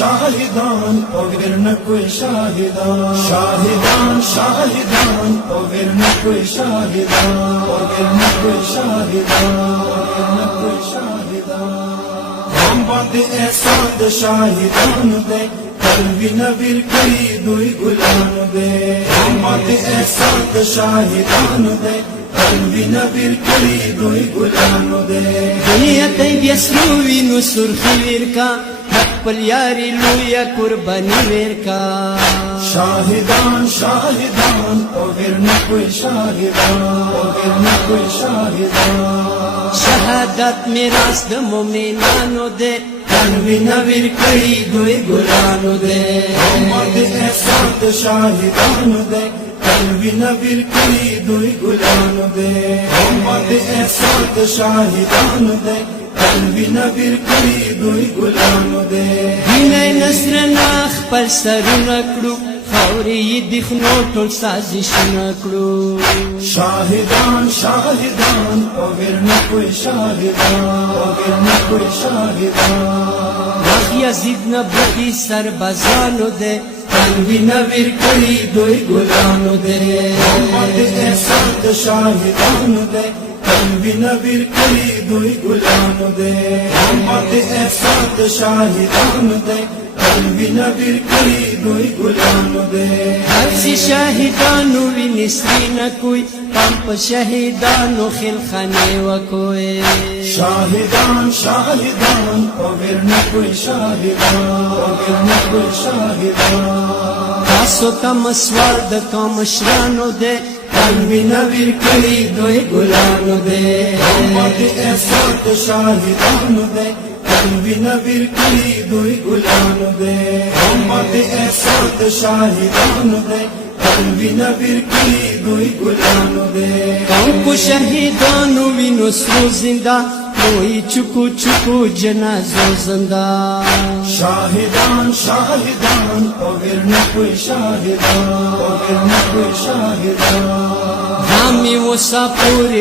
شاهدان وغیر نہ کوئی شاہدان شاہدان شاہدان وغیر نہ کوئی شاہدان وغیر نہ کوئی شاہدان وغیر نہ کوئی شاہدان ہم باندې احسان د شاهدانو دی قلبی نویر کړي دوی ګلانو دی هم باندې احسان د شاهدانو دی قلبی نویر کړي دوی ګلانو دی دنیا ته بیا سرو وینو سرخي ورکا خپل یاري لویه قرباني ورکا شاهدان شاهدان وغیر نہ کوئی شاهدان وغیر نہ کوئی شاهدان شهادت میراث د مومنانو دی قلبی نویر کړي دوی ګلانو دی هم باندې احسان د شاهدانو دی قلبی نویر کړي دوی ګلانو دی هم باندې احسان د شاهدانو دی قلبی نویر کړي دوی ګلانو دی دینه نصر نه خپل سرونه کړو خاورې د خنو ټول سازشونه کړو شاهدان شاهدان وغیر نہ کوئی شاهدان وغیر نہ کوئی شاهدان واخ یزید نه بدی سربازانو دی قلبی نویر کړي دوی ګلانو دی هم باندې احسان د شاهدانو دی قلبی نویر کړي دوی ګلانو دی هم باندې احسان د شاهدانو دی قلبی نویر کړي دوی ګلانو دی هر سی شاهدانو ویني سرینه کوئی پام په شهیدانو خلخانه وکوي شاهدان شاهدان وغیر نہ کوئی شاهدان وغیر نہ کوئی شاهدان تاسو ته مسوار د کمشرانو دی قلبی نویر کړي دوی ګلانو دی هم باندې احسان د شاهدانو دی قلبی نویر کړي دوی ګلانو دی هم باندې احسان د شاهدانو دی قلبی نویر کړي دوی ګلانو دی کوم کو شهیدانو وینو سرو زنده کوئی چکو چکو جنازو زنده شاهدان شاهدان وغیر نہ کوئی شاهدان وغیر نہ کوئی شاهدان غامی و ساپوری